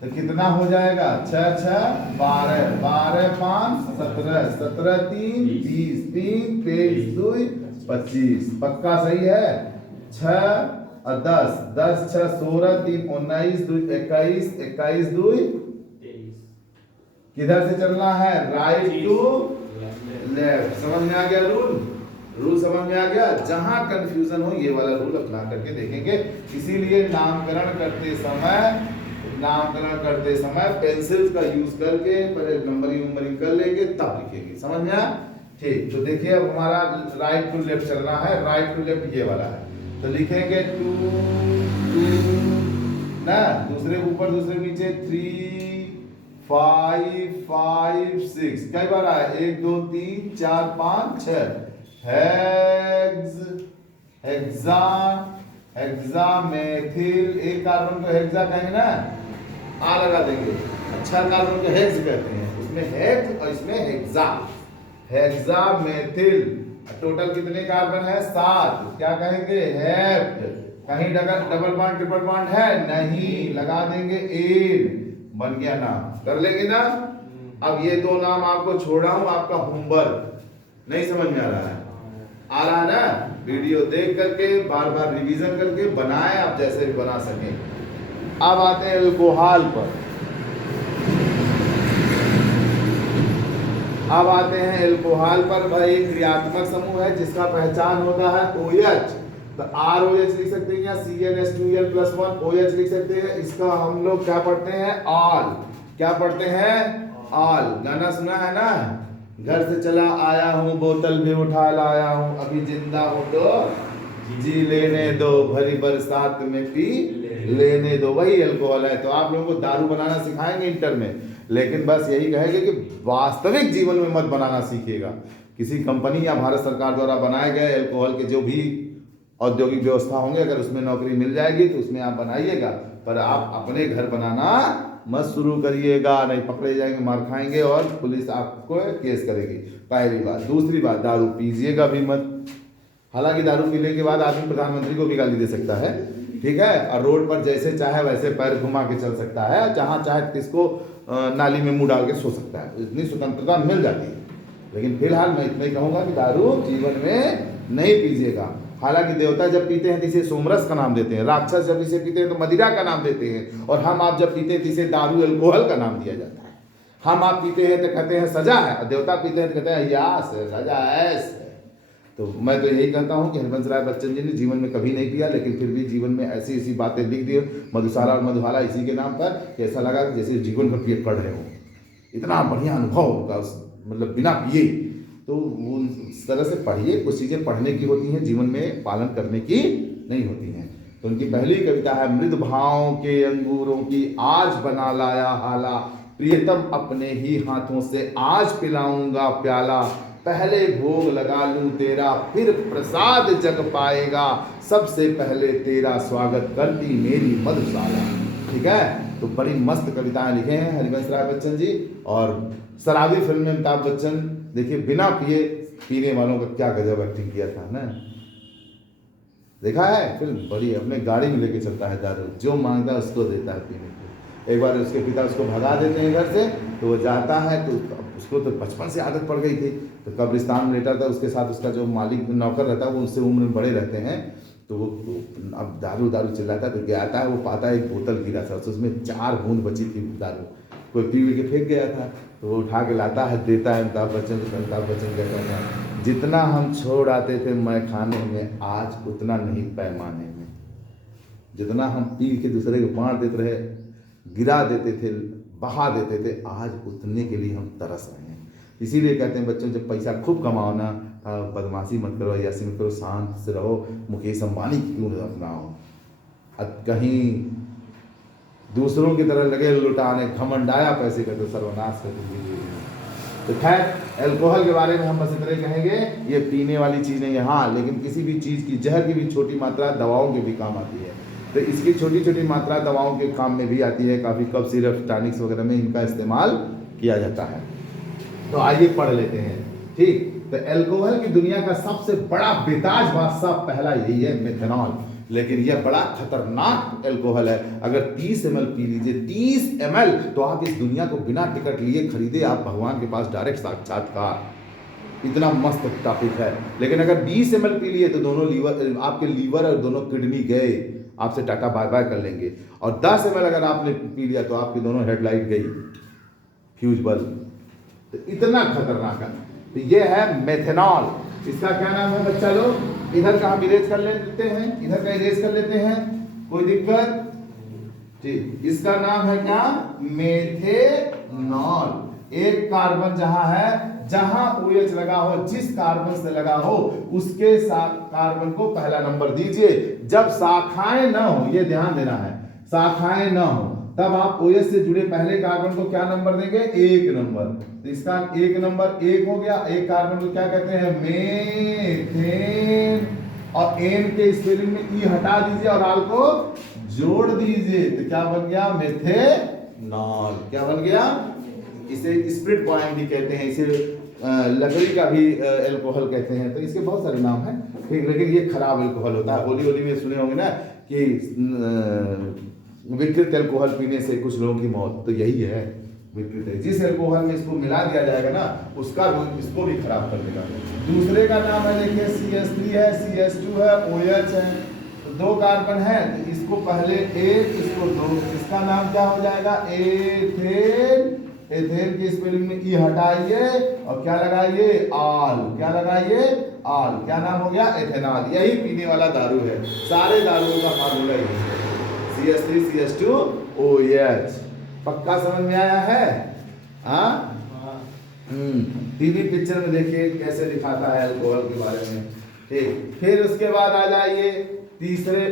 तो कितना हो जाएगा 6 6 12, 12 5 17, 17 3 30, 3 23 2 25। पक्का सही है। 6 और 10, 10 6 16, 3 19 2 21, 21 2 किधर से चलना है राइट टू लेफ्ट। समझ में आ गया रूल? रूल समझ में आ गया। जहां कंफ्यूजन हो ये वाला रूल अप्लाई करके देखेंगे। इसीलिए नामकरण करते समय पेंसिल का यूज करके पहले नंबरिंग कर लेंगे तब लिखेंगे। समझ में आया? ठीक, तो देखिए अब हमारा राइट टू लेफ्ट चलना है। राइट टू लेफ्ट ये वाला है, तो लिखेंगे 2 2 ना, दूसरे ऊपर दूसरे नीचे 3 5 5 6। कई बार आया 1 2 3 4 5 6। हेक्सामेथिल, एक कार्बन को हेक्सा कहेंगे ना, आ लगा देंगे। अच्छा कार्बन को हेक्स कहते हैं, उसमें हेक्स और इसमें हेक्सा। हेक्सामेथिल टोटल कितने कार्बन है 7, क्या कहेंगे हेप्ट। कहीं डबल बॉन्ड ट्रिपल बॉन्ड है नहीं, लगा देंगे एन, बन गया नाम। कर लेंगे ना। अब ये 2 नाम आपको छोड़ा हूं, आपका होमवर्क नहीं समझ में आ रहा है? आ रहा है ना? वीडियो देख करके बार बार रिवीजन करके बनाए, आप जैसे भी बना सकें। अब आते हैं अल्कोहल पर। अब आते हैं अल्कोहल पर। वह एक क्रियात्मक समूह है जिसका पहचान होता है OH। तो ROH लिख सकते हैं या CnH2n+1 OH लिख सकते हैं। इसका हम लोग क्या पढ़ते हैं ऑल। क्या पढ़ते हैं ऑल। गाना सुना है ना, घर से चला आया हूँ बोतल भी उठा लाया हूँ, अभी जिंदा हूँ तो जी लेने दो, भरी बरसात में पी लेने दो। वही अल्कोहल है। तो आप लोगों को दारू बनाना सिखाएंगे इंटर में, लेकिन बस यही कहेंगे कि वास्तविक जीवन में मत बनाना सीखिएगा। किसी कंपनी या भारत सरकार द्वारा बनाए गए अल्कोहल के जो भी औद्योगिक व्यवस्था होंगे, अगर उसमें नौकरी मिल जाएगी तो उसमें आप बनाइएगा, पर आप अपने घर बनाना मत शुरू करिएगा, नहीं पकड़े जाएंगे, मार खाएंगे और पुलिस आपको केस करेगी। पहली बात। दूसरी बात, दारू पीजिएगा भी मत। हालांकि दारू पीने के बाद आदमी प्रधानमंत्री को भी गाली दे सकता है, ठीक है, और रोड पर जैसे चाहे वैसे पैर घुमा के चल सकता है, जहां चाहे किसको नाली में मुंह डाल के सो सकता है, इतनी स्वतंत्रता मिल जाती है। लेकिन फिलहाल मैं इतना ही कहूँगा कि दारू जीवन में नहीं पीजिएगा। हालांकि देवता जब पीते हैं तो इसे सोमरस का नाम देते हैं, राक्षस जब इसे पीते हैं तो मदिरा का नाम देते हैं, और हम आप जब पीते हैं तो इसे दारू अल्कोहल का नाम दिया जाता है। हम आप पीते हैं तो कहते हैं सजा है, और देवता पीते हैं तो कहते हैं यास है, सजा ऐस है। तो मैं तो यही कहता हूँ कि हरिवंश राय बच्चन जी ने जीवन में कभी नहीं पिया, लेकिन फिर भी जीवन में ऐसी ऐसी बातें लिख दी मधुशाला और मधुहाला इसी के नाम पर कि ऐसा लगा कि जैसे जीवन भर पिए पढ़ रहे हो। इतना बढ़िया अनुभव उनका, मतलब बिना पिए। तो उस तरह से पढ़िए, कुछ चीज़ें पढ़ने की होती हैं, जीवन में पालन करने की नहीं होती हैं। तो उनकी पहली कविता है, मृद भाव के अंगूरों की आज बना लाया हाला, प्रियतम अपने ही हाथों से आज पिलाऊंगा प्याला, पहले भोग लगा लूं तेरा फिर प्रसाद जग पाएगा, सबसे पहले तेरा स्वागत करती मेरी मधुशाला। ठीक है, तो बड़ी मस्त कविताएं लिखे हैं हरिवंश राय बच्चन जी। और शराबी फिल्म में अमिताभ बच्चन देखिए बिना पिए पीने वालों का क्या गजब एक्टिंग किया था ना, देखा है फिल्म, बड़ी अपने गाड़ी में लेके चलता है दारू, जो मांगता है उसको देता है पीने को। एक बार उसके पिता उसको भगा देते हैं घर से, तो वो जाता है, तो उसको तो बचपन से आदत पड़ गई थी, तो कब्रिस्तान में लेटा था, उसके साथ उसका जो मालिक नौकर रहता है वो उससे उम्र में बड़े रहते हैं, तो वो अब दारू दारू चिल्लाता है, तो गया आता है, वो पाता है एक बोतल गिरा था, उसमें 4 बूंद बची थी दारू, कोई पी के फेंक गया था, तो वो उठा के लाता है, देता है अमिताभ बच्चन को। अमिताभ बच्चन कहता था, जितना हम छोड़ आते थे मैं खाने में, आज उतना नहीं पैमाने में। जितना हम पी के दूसरे को बांट देते रहे, गिरा देते थे, बहा देते थे, आज उतने के लिए हम तरस रहे हैं। इसीलिए कहते हैं बच्चों, जब पैसा खूब कमाओ ना, बदमाशी मत करो, ऐसी मत करो, शांत से रहो, मुकेश अंबानी की क्यों अपनाओ, कहीं दूसरों की तरह लगे लुटाने, घमंडाया पैसे का, तो सर्वनाश कर दीजिए। तो खैर, अल्कोहल के बारे में हम बस इतना ही कहेंगे, ये पीने वाली चीज़ नहीं है। हाँ, लेकिन किसी भी चीज़ की, जहर की भी छोटी मात्रा दवाओं के भी काम आती है, तो इसकी छोटी छोटी मात्रा दवाओं के काम में भी आती है। काफ़ी कफ सिरप, टॉनिक्स वगैरह में इनका इस्तेमाल किया जाता है। तो आइए पढ़ लेते हैं। ठीक, तो अल्कोहल की दुनिया का सबसे बड़ा बेताज बादशाह पहला यही है, मेथनॉल। लेकिन यह बड़ा खतरनाक अल्कोहल है। अगर 30 ml पी लीजिए, 30 ml, तो आप इस दुनिया को बिना टिकट लिए खरीदे, आप भगवान के पास डायरेक्ट साक्षात्कार। इतना मस्त टॉपिक है। लेकिन अगर 20 ml पी लिए तो दोनों लीवर, आपके लीवर और दोनों किडनी गए, आपसे टाटा बाय बाय कर लेंगे। और 10 ml अगर आपने पी लिया तो आपकी दोनों हेडलाइट गई, फ्यूज बल्ब। तो इतना खतरनाक है। तो ये है मेथनॉल। इसका क्या नाम है बच्चा लोग? इधर का हम इरेज कर लेते हैं, इधर का इरेज कर लेते हैं, कोई दिक्कत? ठीक, इसका नाम है क्या? मेथेनॉल। एक कार्बन जहां है, जहां OH लगा हो, जिस कार्बन से लगा हो, उसके साथ कार्बन को पहला नंबर दीजिए। जब शाखाएं ना हो, ये ध्यान देना है, शाखाएं ना हो, तब आप OH से जुड़े पहले कार्बन को क्या नंबर देंगे? 1 नंबर। तो इसका 1 नंबर 1 हो गया। एक कार्बन को क्या कहते हैं? मेथेन। और एन के स्पेलिंग में ई हटा दीजिए और आल को जोड़ दीजिए, तो क्या बन गया? मेथेनॉल। क्या बन गया? इसे स्प्रिट वाइन भी कहते हैं, इसे लकड़ी का भी अल्कोहल कहते हैं। तो इसके बहुत सारे नाम हैं, ठीक, लेकिन ये खराब अल्कोहल होता है। होली होली में सुने होंगे ना कि विकृत अल्कोहल पीने से कुछ लोगों की मौत, तो यही है विकृत है। जिस अल्कोहल में इसको मिला दिया जाएगा ना, उसका इसको भी खराब कर देगा। दूसरे का नाम है, देखिए CH3 है, CH2 है, OH है, तो 2 कार्बन है, तो इसको पहले 1, इसको 2, इसका नाम क्या हो जाएगा? एथेन। एथेन की स्पेलिंग में ई हटाइए और क्या लगाइए? आल। क्या लगाइए? आल। क्या नाम हो गया? एथेनॉल। यही पीने वाला दारू है। सारे दारुओं का फार्मूला यही है, CH3 CH2 OH। पक्का समझ में आया है? हाँ, टीवी पिक्चर में देखिए कैसे दिखाता है अल्कोहल के बारे में। ठीक, फिर उसके बाद आ जाइए तीसरे,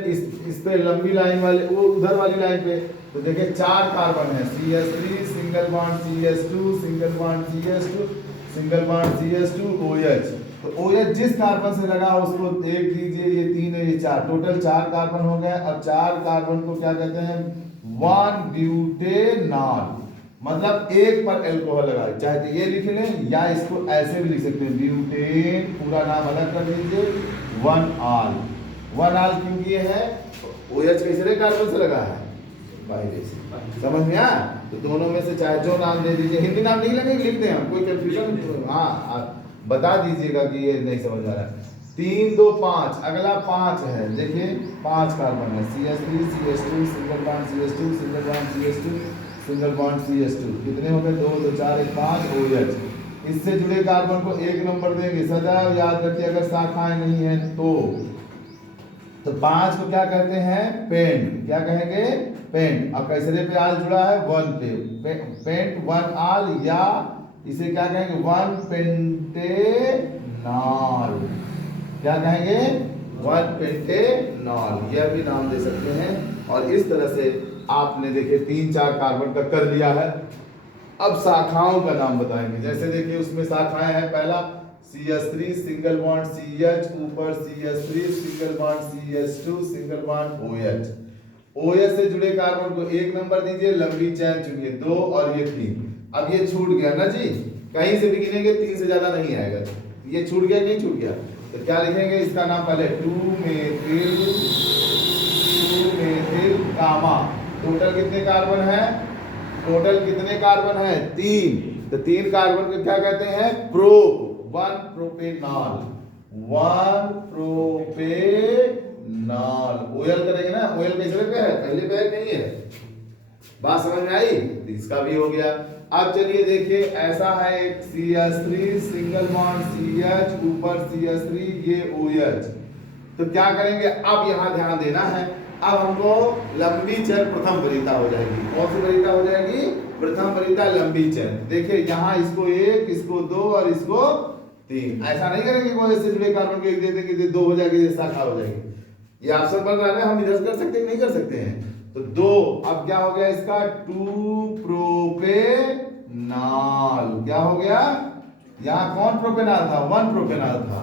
इस पे लंबी लाइन वाले, वो उधर वाली लाइन पे, तो देखिए 4 कार्बन है, CH3 single bond CH2 single bond CH2 single bond CH2 OH। तो OH जिस कार्बन से लगा उसको 1 दीजिए, ये 3 है, ये 4, टोटल 4 कार्बन हो गए। अब 4 कार्बन को क्या कहते हैं? 1 ब्यूटेनॉल। मतलब 1 पर अल्कोहल लगा, चाहे तो ये लिख लें या इसको ऐसे भी लिख सकते हैं, ब्यूटेन, पूरा नाम अलग कर दीजिए, 1 आल। 1 आल क्योंकि ये है, OH किसरे कार्बन से लगा है? बाहर से। समझ में आया? तो दोनों में से चाहे जो नाम दे दीजिए, हिंदी नाम नहीं लेंगे, लिखते हैं, कोई कंफ्यूजन, हाँ बता दीजिएगा कि ये नहीं समझ आ रहा है। 3 2 5, अगला 5 है, देखिए 5 कार्बन है, CH3 CH2 single bond CH2 single bond CH2 single bond CH2, कितने हो गए 2 2 4 1 5 OH। इससे जुड़े कार्बन को 1 नंबर देंगे, सदैव याद रखिए अगर शाखाएं नहीं है तो 5 को क्या कहते हैं पेंट, क्या कहेंगे पेंट। और कैसरे पे आल जुड़ा है 1 पे, पेंट 1 आल, या इसे क्या कहेंगे 1 पेंटेनॉल, क्या कहेंगे 1 पेंटेनॉल, यह भी नाम दे सकते हैं। और इस तरह से आपने देखिए 3-4 कार्बन का कर लिया है। अब शाखाओं का नाम बताएंगे, जैसे देखिए उसमें शाखाएं हैं, पहला CH3 सिंगल बॉन्ड CH, ऊपर CH3 single bond CH2 single bond OH। OH से जुड़े कार्बन को 1 नंबर दीजिए, लंबी चैन चुनिए 2 और ये 3। अब ये छूट गया ना जी, कहीं से भी गिनेंगे 3 से ज्यादा नहीं आएगा, ये छूट गया नहीं छूट गया, तो क्या लिखेंगे इसका नाम पहले 2 मेथिल गामा। टोटल कितने कार्बन है, टोटल कितने कार्बन है 3, तो 3 कार्बन को क्या कहते हैं प्रोप, 1 प्रोपेनॉल, 1 प्रोपेनॉल। OL करेंगे ना, OL कैसे पे है, पहले पे नहीं है, बात समझ में आई, इसका भी हो गया। अब चलिए देखिए ऐसा है एक CH3 सिंगल बॉन्ड CH, ऊपर CH3 ये OH, तो क्या करेंगे अब यहाँ ध्यान देना है, अब हमको लंबी चैन प्रथम वरीयता हो जाएगी। कौन सी वरीयता हो जाएगी, प्रथम वरीयता लंबी चैन। देखिए यहाँ इसको 1, इसको 2 और इसको 3, ऐसा नहीं करेंगे कोई इससे जुड़े कार्बन को 1 दे देंगे 2 हो जाएगी, ये शाखा हो जाएगी। ये ऑप्शन बन रहा है, हम इधर कर सकते हैं नहीं कर सकते हैं, तो 2, अब क्या हो गया इसका 2 प्रोपेनॉल, क्या हो गया, यहाँ कौन प्रोपेनॉल था 1 प्रोपेनॉल था,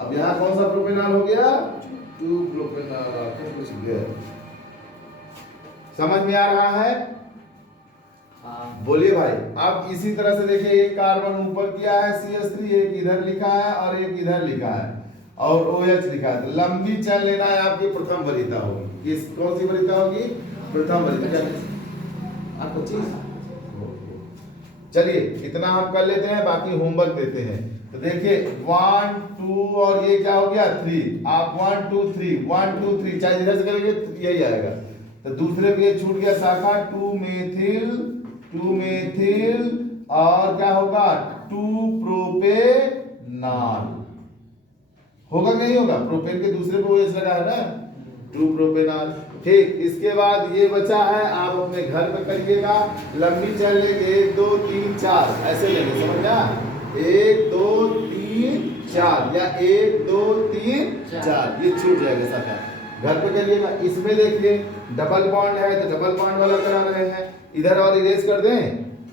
अब यहाँ कौन सा प्रोपेनॉल हो गया 2 प्रोपेनॉल। समझ में आ रहा है, बोलिए भाई। अब इसी तरह से देखिए एक कार्बन ऊपर किया है CH3, एक इधर लिखा है और एक इधर लिखा है और OH लिखा है, तो लंबी चैन लेना है आपकी प्रथम वरीयता होगी, किस कौन सी वरीयता होगी, प्रथम वरीयता। आपको चीज चलिए इतना हम कर लेते हैं, बाकी होमवर्क देते हैं। तो देखिए 1 2 और ये क्या हो गया 3, आप 1 2 3 1 2 3 चाहे इधर से करेंगे यही आएगा, तो दूसरे पे ये छूट गया शाखा 2 मेथिल और क्या होगा 2 प्रोपेनॉल, होगा नहीं होगा, प्रोपेन के दूसरे पे OH लगा है ना 2 प्रोपेनॉल। ठीक, इसके बाद ये बचा है, आप अपने घर पे करिएगा, लंबी चैन लेंगे 1 2 3 4 ऐसे लेंगे, समझा 1 2 3 4 या 1 2 3 4, ये छूट जाएगा शाखा, घर पे करिएगा। इसमें देखिए डबल बॉन्ड है तो डबल बॉन्ड वाला करा रहे हैं, इधर और इरेज कर दें,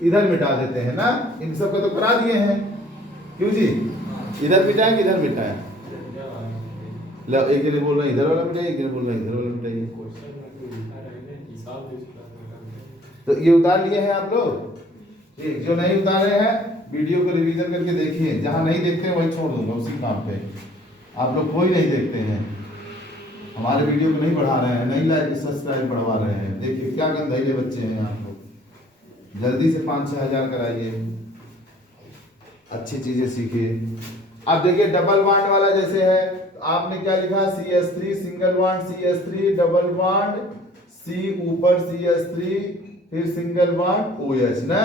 इधर मिटा देते हैं ना, इन सब को तो करा दिए हैं, क्यों जी, इधर मिटाएंगे इधर मिटाएं, लो एक जने बोल रहे हैं इधर वाला मिटाइए, एक जने बोल रहे हैं इधर वाला मिटाइए, तो ये उतार लिए हैं आप लोग। ठीक, जो नहीं उतारे हैं वीडियो को रिवीजन करके देखिए, जहां नहीं देखते वही छोड़ दूंगा उसी काम पे। आप लोग कोई नहीं देखते हैं, हमारे वीडियो को नहीं बढ़ा रहे हैं, नहीं लाइक सब्सक्राइब बढ़वा रहे हैं, देखिए क्या गंधैले बच्चे हैं आप लोग, जल्दी से 5-6 हज़ार कराइए, अच्छी चीजें सीखिए। अब देखिए डबल बॉन्ड वाला जैसे है, तो आपने क्या लिखा CH3 single bond CH3 double bond C, ऊपर CH3 फिर सिंगल बॉन्ड OH ना,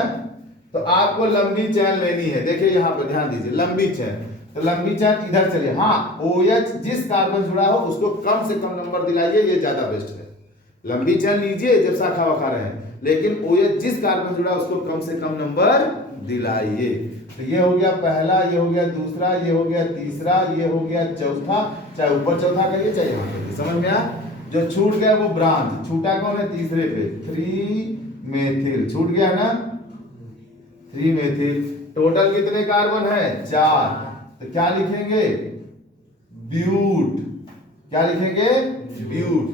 तो आपको लंबी चैन लेनी है। देखिए यहाँ पर ध्यान दीजिए लंबी चैन, तो लंबी चैन इधर चलिए, हाँ OH जिस कार्बन जुड़ा हो उसको कम से कम नंबर दिलाइए, ये ज्यादा बेस्ट है। लंबी चैन लीजिए जब शाखा वाखा रहे, लेकिन OH जिस कार्बन जुड़ा उसको कम से कम नंबर दिलाइए। तो ये हो गया पहला, ये हो गया दूसरा, ये हो गया तीसरा, ये हो गया चौथा, चाहे ऊपर चौथा करिए चाहे यहाँ करिए, समझ में आया। जो छूट गया वो ब्रांच, छूटा कौन है तीसरे पे 3 मेथिल, छूट गया ना 3 मेथिल। टोटल कितने कार्बन है 4, तो क्या लिखेंगे ब्यूट, क्या लिखेंगे ब्यूट।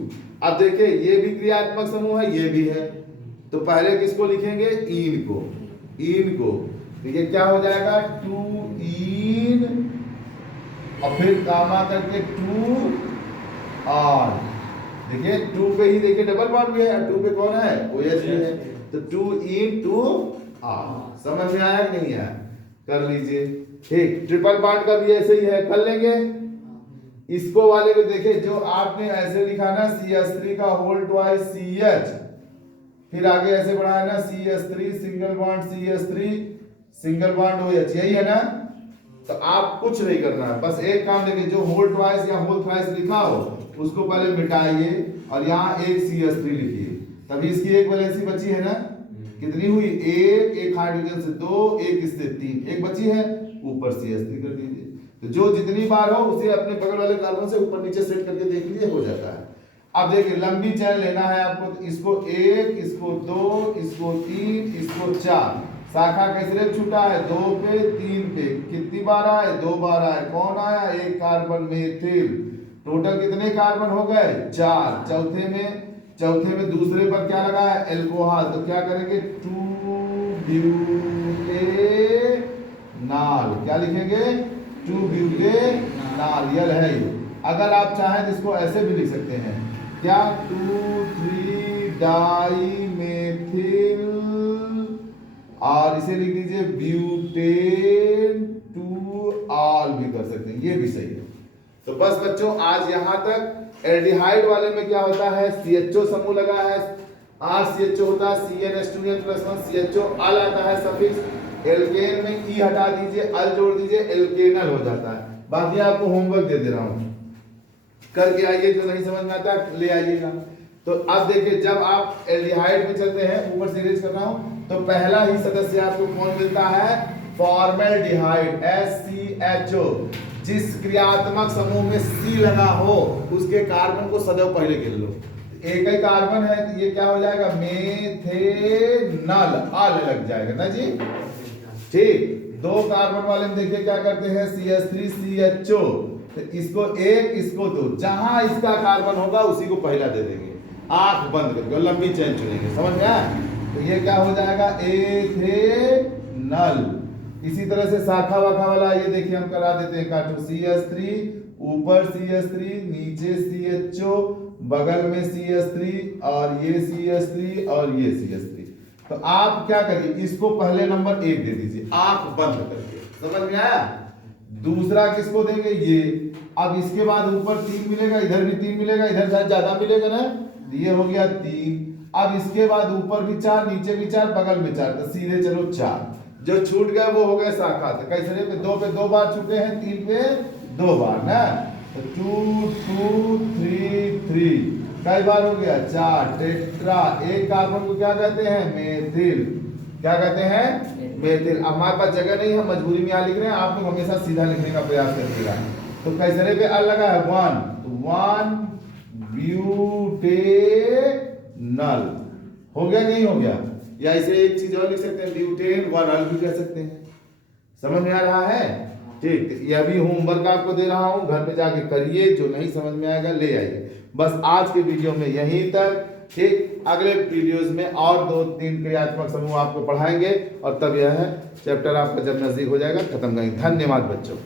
अब देखिए ये भी क्रियात्मक समूह है, ये भी है, तो पहले किसको लिखेंगे इन को, तो ये क्या हो जाएगा 2 इन और फिर गामा करके 2 आर। देखिए 2 पे ही देखिए डबल बॉन्ड भी है, 2 पे कौन है OH भी है, तो 2 इन 2 आर। समझ में आया कि नहीं आया, कर लीजिए। ठीक, ट्रिपल बॉन्ड का भी ऐसे ही है, कर लेंगे इसको वाले को देखे, जो आपने ऐसे लिखा ना CH3 का होल ट्वाइस CH, फिर आगे ऐसे बढ़ाया ना CH3 single bond CH3 single bond OH, यही है ना। तो आप कुछ नहीं करना है, बस एक काम देखिए, जो होल ट्वाइस या होल थ्राइस लिखा हो उसको पहले मिटाइए और यहाँ एक CH3 लिखिए, तभी इसकी एक वैलेंसी बची है ना। कितनी हुई, एक हाइड्रोजन से 2, एक इससे 3, एक बची है, ऊपर CH3 कर दीजिए। तो जो जितनी बार हो उसे अपने बगल वाले कार्बन से ऊपर नीचे सेट करके देख लीजिए, हो जाता है। अब देखिए लंबी चैन लेना है आपको, तो इसको 1, इसको 2, इसको 3, इसको 4, शाखा कैसे छूटा है 2 पे 3 पे, कितनी बार आए 2 बार आए, कौन आया, एक कार्बन मेथिल। टोटल कितने कार्बन हो गए 4, चौथे में दूसरे पर क्या लगा है एल्कोहल, तो क्या करेंगे 2-ब्यूटेनॉल, क्या लिखेंगे 2-ब्यूटेनॉल, यल है ये। अगर आप चाहें तो इसको ऐसे भी लिख सकते हैं, क्या 2,3-डाईमेथिल, और इसे लिख दीजिए ब्यूटेन 2-ऑल भी कर सकते हैं, ये भी सही है। तो बस बच्चों आज यहां तक। एल्डिहाइड वाले में क्या होता है, CHO समूह लगा है, RCHO होता है, CnH2n+1 CHO, अल आता है सफिक्स। एल्केन में ई हटा दीजिए, अल जोड़ दीजिए, एल्केनल हो जाता है। बाकी आपको होमवर्क दे दे रहा हूं, करके आइए, जो नहीं समझ में आता ले आइएगा। तो अब देखिए जब आप एल्डिहाइड में चलते हैं, ऊपर से रीच कर रहा हूं, तो पहला ही सदस्य आपको कौन मिलता है, फॉर्मेल्डिहाइड SCHO। जिस क्रियात्मक समूह में C लगा हो उसके कार्बन को सदैव पहले गिन लो। एक ही कार्बन है तो ये क्या हो जाएगा, मेथेनल, अल लग जाएगा ना जी, ठीक। 2 कार्बन वाले में देखिए क्या करते हैं, CH3 CHO, तो इसको 1 इसको 2, जहां इसका कार्बन होगा उसी को पहला दे देंगे, आंख बंद करके लंबी चेन चुनेंगे, समझ में आया। तो ये क्या हो जाएगा, एथेनल। इसी तरह से शाखा वाखा वाला ये देखिए हम करा देते हैं, काटो CH3, ऊपर CH3, नीचे CHO, बगल में CH3, और ये CH3 और ये CH3। तो आप क्या करिए, इसको पहले नंबर 1 दे दीजिए आंख बंद करके, समझ में आया। दूसरा किसको देंगे, ये। अब इसके बाद ऊपर 3 मिलेगा, इधर भी 3 मिलेगा, इधर शायद ज्यादा मिलेगा ना, ये हो गया 3। अब इसके बाद ऊपर भी 4, नीचे भी 4, बगल में 4, तो सीधे चलो 4। जो छूट गए वो हो गए शाखा, तो कैसे पे 2 पे 2 बार छूटे हैं, 3 पे 2 बार ना, तो 2 2 3 3, कई बार हो गया 4, टेट्रा। एक कार्बन को क्या कहते हैं, मेथिल, क्या कहते हैं, मेथिल। अब हमारे पास जगह नहीं है, मजबूरी में यहाँ लिख रहे हैं, आप लोग हमेशा सीधा लिखने का प्रयास करिएगा। तो कैसे पे अल लगा है 1 ब्यूटेनल, हो गया नहीं हो गया। या इसे एक चीज और लिख सकते हैं, ब्यूटेन 1 अल भी कह सकते हैं, समझ में आ रहा है, ठीक। यह भी होमवर्क आपको दे रहा हूं, घर पे जाके करिए, जो नहीं समझ में आएगा ले आइए। बस आज के वीडियो में यहीं तक, ठीक। अगले वीडियोस में और 2-3 क्रियात्मक समूह आपको पढ़ाएंगे, और तब यह चैप्टर आपका जब नजदीक हो जाएगा खत्म करेंगे। धन्यवाद बच्चों।